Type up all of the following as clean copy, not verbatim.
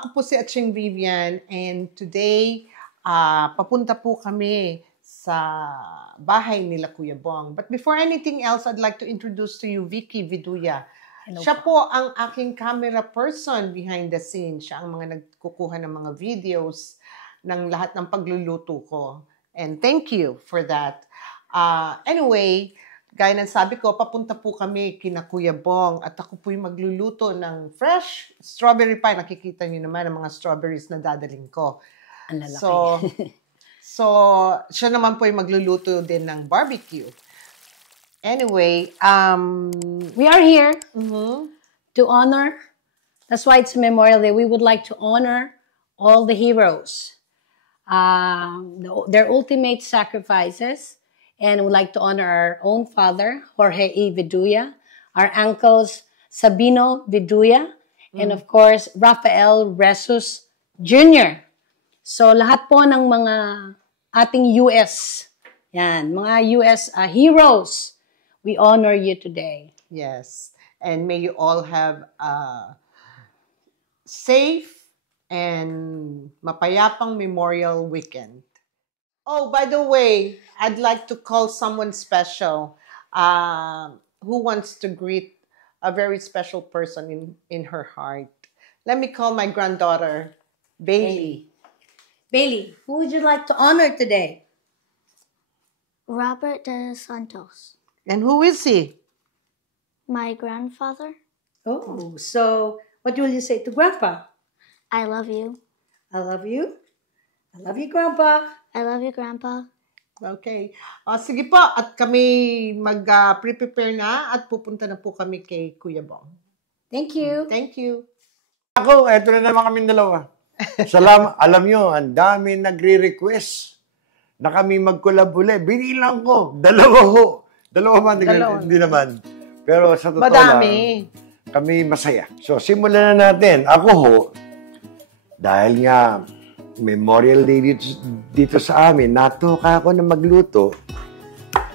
Ako po si Aching Vivian and today, papunta po kami sa bahay nila Kuya Bong. But before anything else, I'd like to introduce to you Vicky Viduya. Hello. Siya po ang aking camera person behind the scenes. Siya ang mga nagkukuha ng mga videos ng lahat ng pagluluto ko. And thank you for that. Anyway, gaya ng sabi ko, papunta po kami kina Kuya Bong at ako po yung magluluto ng fresh strawberry pie. Nakikita niyo naman ang mga strawberries na dadaling ko. Ang lalaki. So, siya naman po yung magluluto din ng barbecue. Anyway, we are here to honor. That's why it's Memorial Day. We would like to honor all the heroes, their ultimate sacrifices. And we'd like to honor our own father, Jorge E. Viduya, our uncles, Sabino Viduya, and of course, Rafael Resus Jr. So, lahat po ng mga ating US, yan, mga US heroes, we honor you today. Yes. And may you all have a safe and mapayapang Memorial Weekend. Oh, by the way, I'd like to call someone special who wants to greet a very special person in her heart. Let me call my granddaughter, Bailey. Bailey, who would you like to honor today? Robert de Santos. And who is he? My grandfather. Oh, so what will you say to Grandpa? I love you. I love you. I love you, Grandpa. I love you, Grandpa. Okay. Sige po, at kami mag-prepare na at pupunta na po kami kay Kuya Bong. Thank you. Thank you. Ako, eto na naman kami dalawa. Salamat. Alam nyo, ang dami nagre-request na kami mag-collab uli. Binilang ko. Dalawa man. Hindi naman. Pero sa totoo Madami. lang, kami masaya. So, simulan na natin. Ako ho, dahil nga Memorial Day dito sa amin, natuka ako na magluto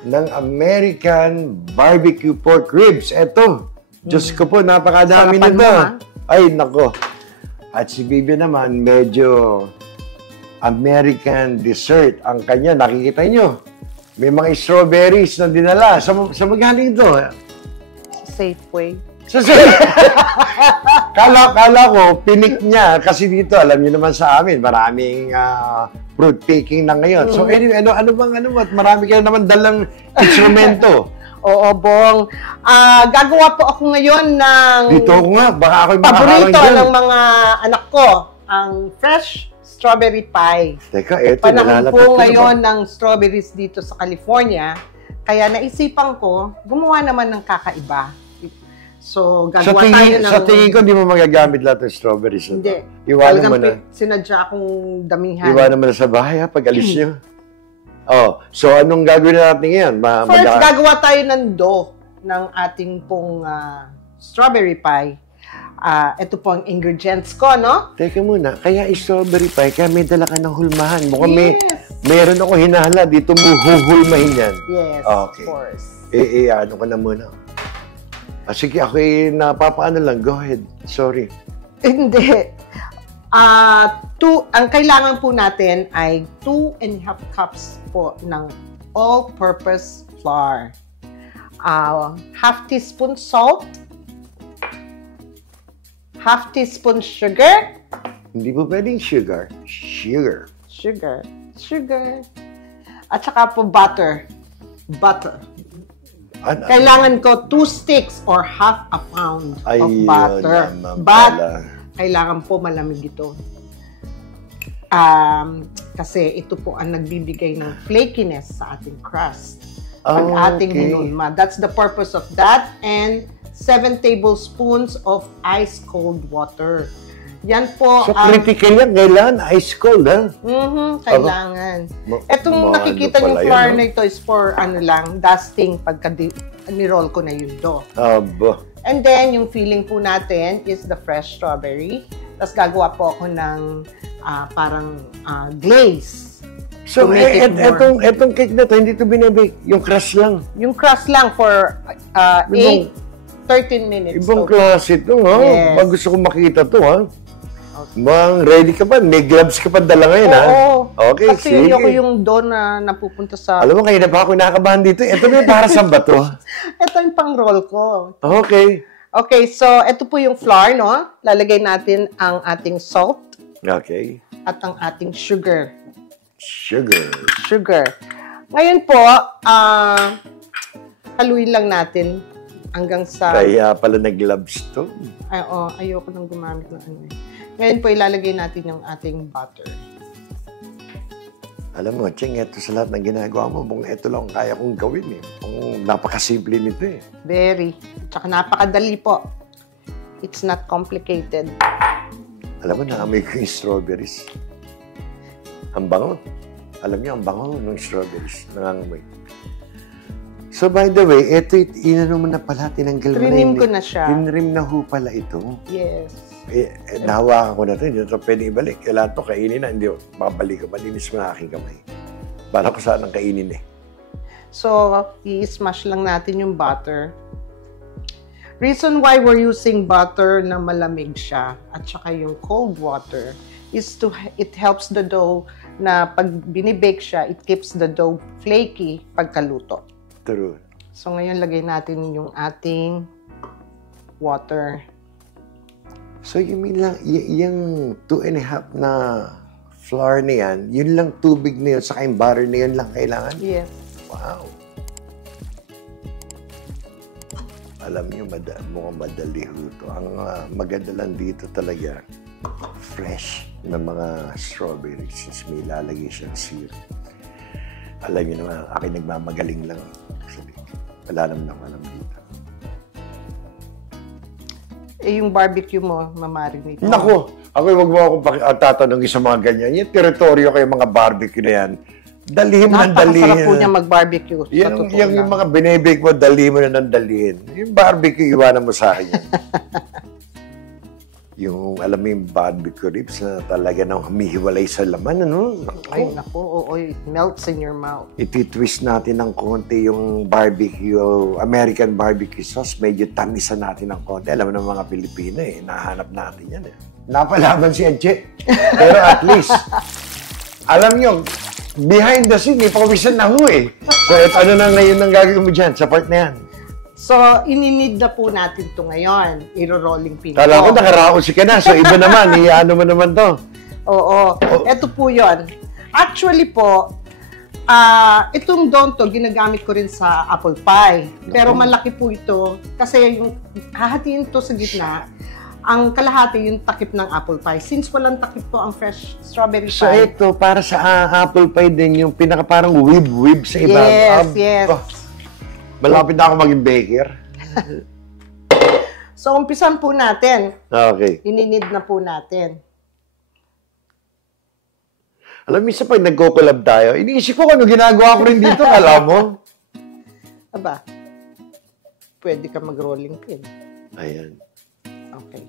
ng American barbecue pork ribs. Eto, Diyos ko po, napakadami nito. Ay, nako. At si Bibi naman, medyo American dessert ang kanya. Nakikita nyo, may mga strawberries na dinala. Sa magaling ito? Safeway. Kala ko, pinik niya. Kasi dito, alam niyo naman sa amin, maraming fruit picking na ngayon. So anyway, ano at marami kayo naman dalang instrumento. Oo, Bong. Gagawa po ako ngayon ng... Dito ako nga, baka ako'y paborito ng mga anak ko, ang fresh strawberry pie. Teka, eto, panahon po ngayon ng strawberries dito sa California. Kaya naisipan ko, gumawa naman ng kakaiba. So, gagawa tayo ng... Sa tingin ko, hindi mo magagamit lahat ng strawberries. Hindi. Iwanan mo na. Sinadya akong damihan. Iwanan mo na sa bahay, ha, pag alis nyo. Oh, so anong gagawin natin ngayon? First, gagawa tayo ng dough ng ating pong strawberry pie. Ito po ang ingredients ko, no? Teka muna, kaya strawberry pie, kaya may dala ka ng hulmahan. Mukhang meron ako hinahala dito mo huhulmahin yan. Yes, okay. Of course. Ano ko na muna. Sige, ako napapaano lang. Go ahead. Sorry. Hindi. Ang kailangan po natin ay 2.5 cups po ng all-purpose flour. Half teaspoon salt. Half teaspoon sugar. Hindi po pwedeng sugar. Sugar. At saka po butter. Kailangan ko 2 sticks or half a pound of butter. But, kailangan po malamig ito. Kasi ito po ang nagbibigay ng flakiness sa ating crust. Pag ating hinulma. That's the purpose of that. And 7 tablespoons of ice cold water. Yan po. So, critical yan. Kailangan ice cold, ha? Kailangan. Itong nakikita niyo flour na ito is for dusting pagka niroll ko na yung dough. And then, yung filling po natin is the fresh strawberry. Tapos gagawa po ako ng parang glaze. So, etong cake na to, hindi to binibake. Yung crust lang. Yung crust lang for 13 minutes. Ibang klase ito, ha? Yes. Pag gusto ko makita to, ha? Mang, ready ka pa? May gloves ka pa dala ngayon, ha? Oo. Okay, Kasi sige. ako yung doon na napupunta sa... Alam mo, kayo na pa ako nakabahan dito. Ito ba para sa bato? Ito yung pang-roll ko. Okay. Okay, so ito po yung flour, no? Lalagay natin ang ating salt Okay. at ang ating sugar. Sugar. Ngayon po, haluin lang natin hanggang sa... Kaya pala nag-gloves to. Ayoko nang gumamit ng ano. Ngayon po, ilalagay natin yung ating butter. Alam mo, Cheng, ito sa lahat ng ginagawa mo, kung ito lang kaya kong gawin eh. Kung napakasimple nito eh. Very. Tsaka napakadali po. It's not complicated. Alam mo, naamoy ko yung strawberries. Ang bango. Alam niyo, ang bango ng strawberries. Nangangamoy. So, by the way, ito, inano mo na pala, tinanggal mo na. Trinim ko na siya. Tinrim na ho pala ito. Yes. Nahawakan ko na ito. Hindi ito pwede ibalik. Kailangan ito kainin na. Hindi, babalik ko. Malinis mo na aking kamay. Para ko saan ang kainin eh. So, i-smash lang natin yung butter. Reason why we're using butter na malamig siya at saka yung cold water is it helps the dough na pag binibake siya, it keeps the dough flaky pagkaluto. True. So, ngayon lagay natin yung ating water. So, you mean lang, yung 2.5 na flour na yan, yun lang tubig na yun, saka yung butter na yun lang kailangan? Yes. Wow. Alam niyo, mukhang madali ho ito. Ang maganda lang dito talaga, fresh na mga strawberries since may lalagay siyang syrup. Alam niyo naman, akin nagmamagaling lang. Wala naman ako alam dito. Yung barbecue mo, mamarinate mo. Naku! Ako, wag mo akong tatanungin sa mga ganyan. Yung teritoryo kayo, mga barbecue na yan, dalhin mo ng dalhin. Napakasarap po niya mag-barbecue. Yung mga binibake mo, dalhin mo na ng dalhin. Yung barbecue, iwanan mo sa akin yan. Yung, alam mo yung barbecue ribs na talaga nang humihiwalay sa laman, ano? Ay, naku. Oo, it melts in your mouth. Iti-twist natin ng konti yung barbecue, American barbecue sauce. Medyo tamisan natin ng konti. Alam mo ng mga Pilipino eh, nahanap natin yan eh. Napalaban si Adje. Pero at least, alam nyo, behind the scene, may pawisan na ho eh. So, ano na ngayon ang gagawin mo dyan sa part na yan? So, ininid na po natin ito ngayon. Iro-rolling pin. Kala ko nakaraos ka na. So, iba naman. Iyaano mo naman to. Oo. Ito po yon. Actually po, itong donto, ginagamit ko rin sa apple pie. Pero malaki po ito. Kasi yung hahatiin ito sa gitna, ang kalahati yung takip ng apple pie. Since walang takip po ang fresh strawberry pie. So, ito, para sa apple pie din, yung pinaka parang whip sa iba. Yes. Oh, malapit na ako maging baker. So, umpisan po natin. Okay. Ininid na po natin. Alam mo, minsan pag nagko-collab tayo, iniisip ko ano ginagawa ko rin dito, alam mo? Aba, pwede ka mag-rolling pin. Ayan. Okay.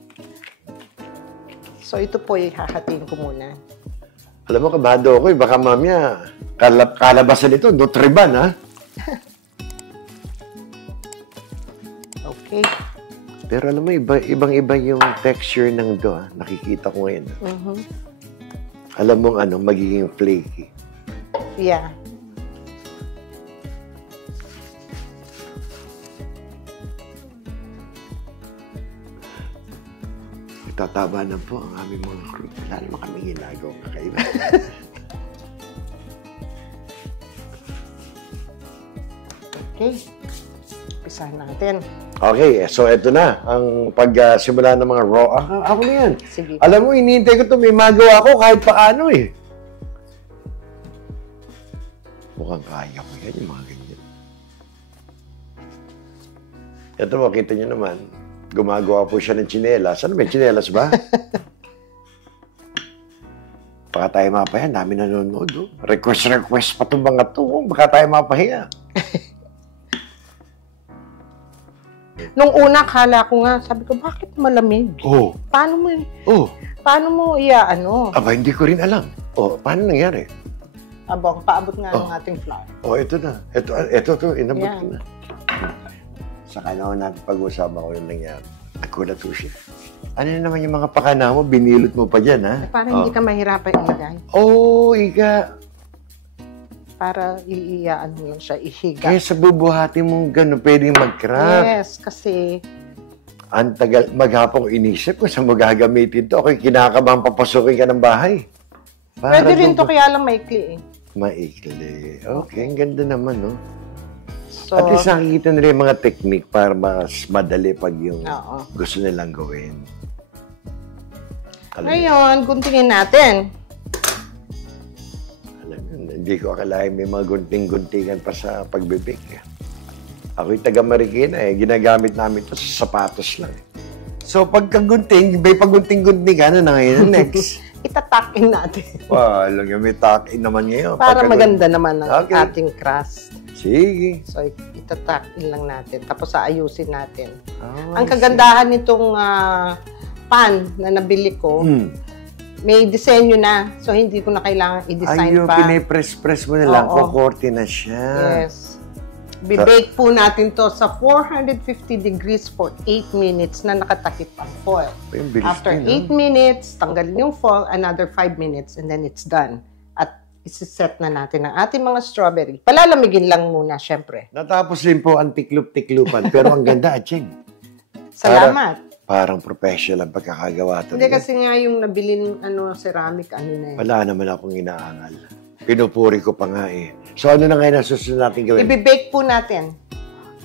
So, ito po hahatiin ko muna. Alam mo, kabado ako eh. Baka mamaya, kalabasan ito, Nutriban, ha? Okay. Pero alam mo, ibang-iba yung texture ng dough, ha? Nakikita ko ngayon. Mm-hmm. Alam mo ano, magiging flaky. Yeah. Tataba na po ang aming mga crew. Wala naman kami ginagawang kakaiba. Okay. Pisahan natin. Okay, so eto na. Ang pagsimula ng mga raw. Ako na yan. Sige. Alam mo, hinihintay ko ito. May magawa ko kahit paano eh. Mukhang kaya ko yan, yung mga ganyan. Ito mo, kita nyo naman. Gumagawa po siya ng tsinelas. Ano may tsinelas ba? Baka tayo mapahiya. Dami nanonood. Oh. Request pa itong mga ito. Oh. Baka tayo mapahiya. Nung una, kala ko nga, sabi ko, bakit malamig? Oh. Paano mo ano? Aba, hindi ko rin alam. Oh, paano nangyari? Abang, paabot nga ng ating flour. Oh, ito na. Ito, inabot Yeah. ko na. Saka naman natin pag-usapan ko yung nangyari. Nagulat ko siya. Ano naman yung mga pakana mo? Binilot mo pa dyan, ha? Para hindi ka mahirapan ilagay. Oh, Iga. Para iiyaan mo lang siya, ihiga. Kaya sa bubuhati mong gano'n, pwedeng mag-crack. Yes, kasi Ang tagal, maghapon ko inisip ko saan mo gagamitin to. Ako'y kinakabahan papasukin ka ng bahay. pwede rin to kaya lang maikli eh. Maikli. Okay, ang ganda naman, no? So, At least nakikita nila yung mga technique para mas madali pag yung oo. gusto nilang gawin. Alam mo, Ngayon, guntingin natin. hindi ko akalain may mga gunting-guntingan pa sa pagbibig. Ako'y taga Marikina eh. Ginagamit namin ito sa sapatos lang. So, pagkagunting, may pagunting-gunting ka na ngayon. Next. Itatakin natin. Wow, lang may takin naman ngayon. Para Pagkagun- maganda naman ang Okay. ating crust. Sige. So, itatakin lang natin. Tapos, aayusin natin. Oh, Ang kagandahan nitong pan na nabili ko, may disenyo na. So, hindi ko na kailangan i-design Ayun, pa. pinipress-press mo na lang. Oo. Kukorte na siya. Yes. Bibake po natin to sa 450 degrees for 8 minutes na nakatakip ang foil. Yung bilis After din, 8 minutes, tanggalin yung foil, another 5 minutes, and then it's done. At isi-set na natin ang ating mga strawberry. Palalamigin lang muna, syempre. Natapos din po ang tiklop-tiklupan. Pero ang ganda, Aching. Salamat. Parang professional ang pagkakagawa to. Hindi kasi nga yung nabiling ceramic, na eh. Wala naman akong inaangal. Pinupuri ko pa nga eh. So ano na ngayon ang susunod natin gawin? Ibibake po natin.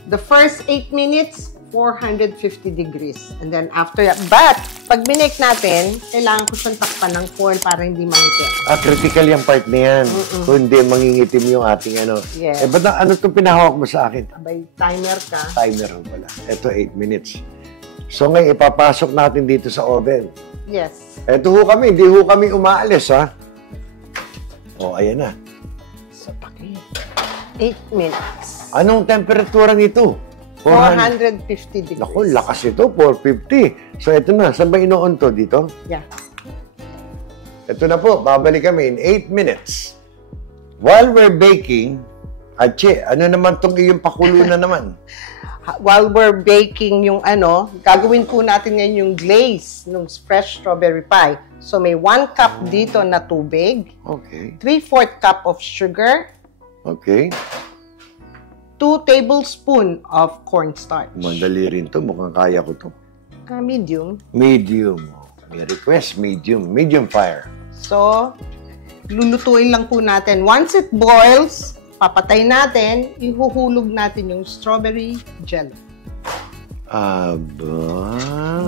The first 8 minutes, 450 degrees. And then after that, but pag binake natin, kailangan ko siyang takpan ng foil para hindi mangitim. Critical yung part na yan. Kung hindi mangingitim yung ating ano. Yes. Eh, ba't ano itong pinahawak mo sa akin? Abay, timer ka. Timer ho pala. Ito, 8 minutes. So ngayon, ipapasok natin dito sa oven. Yes. Ito ho kami, hindi ho kami umaalis, ha? O, ayan na. So, 8 minutes. Anong temperatura nito? 450 degrees. Naku, lakas ito, 450. So, ito na. Saan ba inoon to? Dito? Yeah. Ito na po, babalik kami in 8 minutes. While we're baking, Ache, ano naman itong iyong pakulo na naman? While we're baking yung gagawin po natin ngayon yung glaze ng fresh strawberry pie. So, may 1 cup dito na tubig, Okay. 3/4 cup of sugar, Okay. 2 tablespoon of cornstarch. Madali rin to. Mukhang kaya ko to. Medium. Medium. May request, medium. Medium fire. So, lulutuin lang po natin. Once it boils, papatay natin, ihuhulog natin yung strawberry jello. Aba.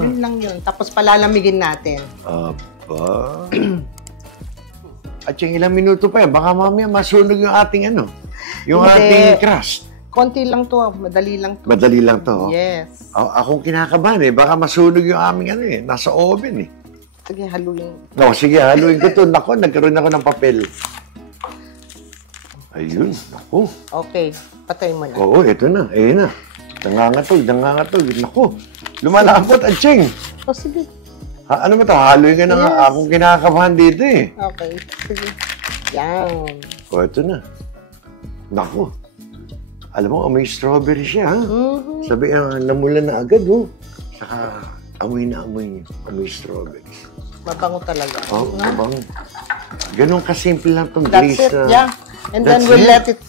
Yun lang yun. Tapos palalamigin natin. Aba. At yung ilang minuto pa yan, baka mamaya masunog yung ating yung Hindi. ating crust. Konti lang to, madali lang to. Madali lang to. Yes. Akong kinakabahan baka masunog yung aming nasa oven Sige, haluin. No, sige, haluin ko to. Nako, nagkaroon ako ng papel. Ayun, nako. Okay, patay mo na. Oo, ito na, ayun na. Nangangatog. Nako, lumalapot, Aching. O sige. Ano ba ito? Haluin ka na nga. Yes. Akong kinakabahan dito eh. Okay, sige. Yan. O, ito na. Nako. Alam mo, amoy strawberry siya, ha? Mhm. Sabi, namulan na agad, oh. Saka, amoy na amoy niyo. Amoy strawberry. Mabango talaga. Oh, abang. Ganun kasimple lang itong That's glaze it, na. yeah. And then That's we'll it. let it,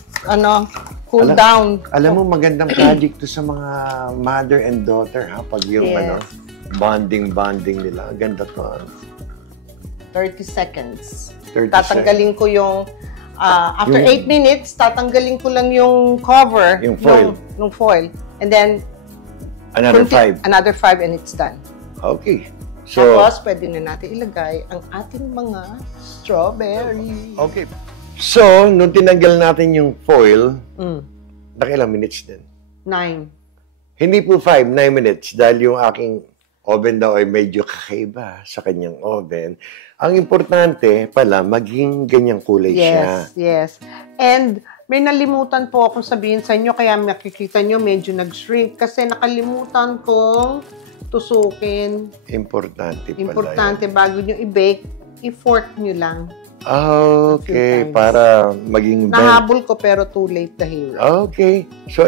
cool down. Alam mo, magandang project to sa mga mother and daughter, ha? Pag yung, Yes. bonding nila. Ang ganda to, 30 seconds. 30 Tatanggalin ko yung, after 8 minutes, tatanggalin ko lang yung cover. Yung foil. Yung foil. And then, Another 5. Another 5 and it's done. Okay. So, Tapos, pwede na natin ilagay ang ating mga strawberry. okay. So, nung tinanggal natin yung foil, Mm. nakilang minutes din. 9. Hindi po 5, 9 minutes dahil yung aking oven daw ay medyo kakaiba sa kanyang oven. Ang importante pala, maging ganyang kulay siya. Yes. And may nalimutan po akong sabihin sa inyo, kaya makikita nyo medyo nag-shrink kasi nakalimutan kong tusukin. Importante pala. Importante, bago nyo i-bake, i-fork nyo lang. Okay, times. para maging blend. Nahabol ko pero too late the hero. Okay. So,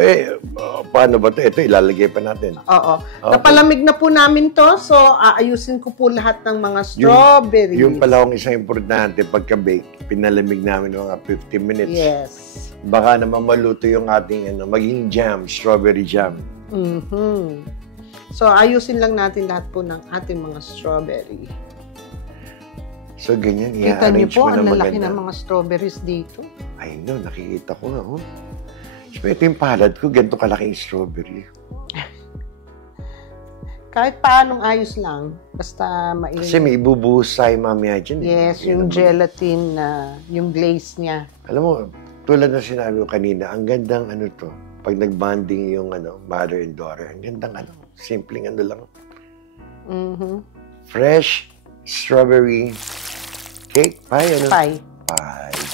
paano ba ito? Ito, ilalagay pa natin. Oo. Okay. Napalamig na po namin to, so aayusin ko po lahat ng mga strawberries. Yung pala akong isang importante, pagka-bake, pinalamig namin mga 15 minutes. Yes. Baka naman maluto yung ating maging jam, strawberry jam. Mhm. So, ayusin lang natin lahat po ng ating mga strawberry. So, ganyan, Kita niyo i-arrange po, mo na ang lalaki maganda. ng mga strawberries dito. I know, nakikita ko nga, oh. So, ito yung palad ko, ganito kalaking strawberry. Kahit paanong ayos lang, basta mainit. Kasi may ibubuhos tayo mamaya dyan. Yes, yung gelatin na, yung glaze niya. Alam mo, tulad na sinabi ko kanina, ang gandang ano to, pag nag-bonding yung mother and daughter, ang gandang simpleng lang. Mhm. Fresh strawberry cake, pie, Pie. Pie.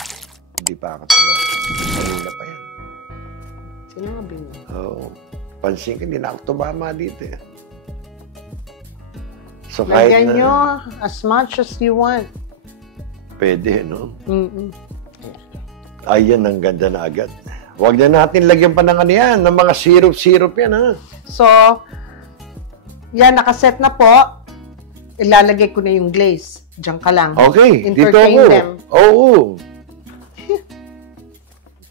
Hindi pa ako tulog. Kanina pa yan. Sinabi niyo. Oo. Pansin ko, hindi na ako tumama dito eh. So, kahit Lagyan na, nyo as much as you want. pwede, no? Mm-mm. Ayan, ang ganda na agad. Huwag na natin lagyan pa ng ano yan, ng mga syrup-syrup yan, ha? So, yan, nakaset na po. Ilalagay ko na yung glaze. Diyan ka lang. Okay, dito Entertain ako. them. Oo.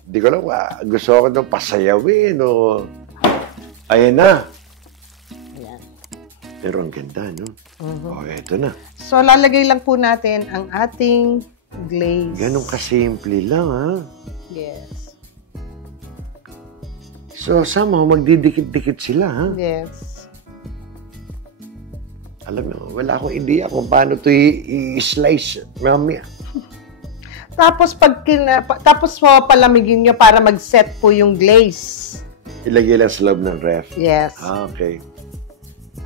Hindi ko lang, gusto ko ito pasayawin, o... Ayan na. Ayan. Pero ang ganda, no? Oh, eto na. So, lalagay lang po natin ang ating glaze. Ganun kasimple lang, ha? Yes. So, somehow, magdidikit-dikit sila, ha? Yes. Alam mo, wala akong ideya kung paano ito i-slice, mamaya. Tapos, tapos po palamigin nyo para mag-set po yung glaze. Ilagay lang sa loob ng ref. Yes. Okay.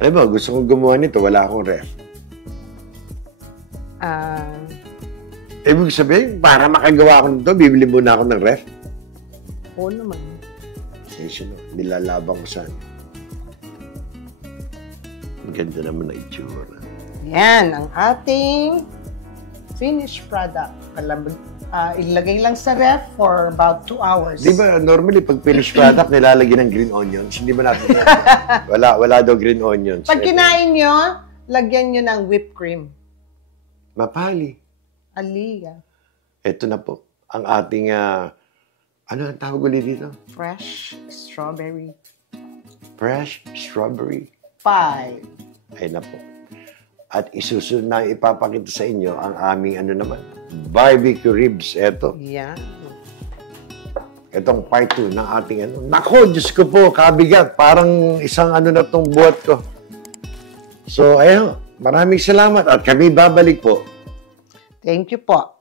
Alam mo, gusto kong gumawa nito, wala akong ref. Ibig sabihin, para makagawa ko nito, bibili muna ako ng ref. Oo naman. Nilalabang ko saan. Ang ganda naman na itsura. Yan, ang ating finished product. Ilagay lang sa ref for about 2 hours. Di ba, normally, pag finished product, nilalagyan ng green onions. Hindi ba natin wala daw green onions. Pag kinain nyo, lagyan nyo ng whipped cream. Mapali. Aliga. Ito na po. Ang ating, ano ang tawag ulit dito? Fresh strawberry Fresh strawberry pie. Ay na po. At isusunod na ipapakita sa inyo ang aming barbecue ribs. Ito. Yeah. Itong part 2 ng ating Nako, Diyos ko po, kabigat. Parang isang na itong buhat ko. So, ayun. Maraming salamat at kami babalik po. Thank you po.